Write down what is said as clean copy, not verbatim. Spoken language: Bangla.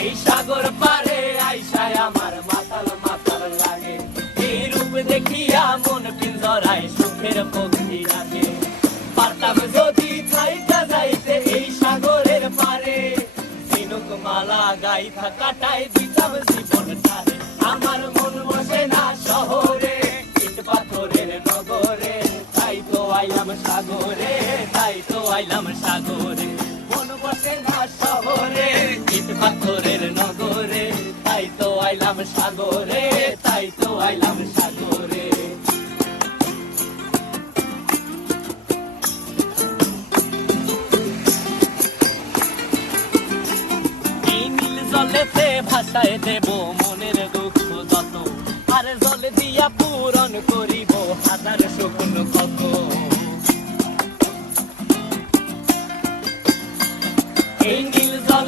এই সাগর পারে আইসায় আমার মাতাল মাতাল লাগে, এই রূপ দেখিয়া মন পিঞ্জরায় সুখের পক্ষী রাখে। পারতাম যদি থাইকা যাইতে এই সাগরের পারে, ঝিনুক মালা গাইথা কাটাই দিতাম জীবনটারে। আমার মন বসে না শহরে, ইট পাথরের নগরে, তাই তো আইলাম সাগরে, তাই তো আইলাম সাগরে। মন বসে না শহরে, ইট পাথরের নগরে, তাই তো আইলাম সাগরে, তাই তো আইলাম সাগরে। এই নীল জলেতে ভাসায় দেব মনের দুঃখ যত, আর জলে দিয়া পূরণ করিব হাজার স্বপ্ন কত। এই নীল জলে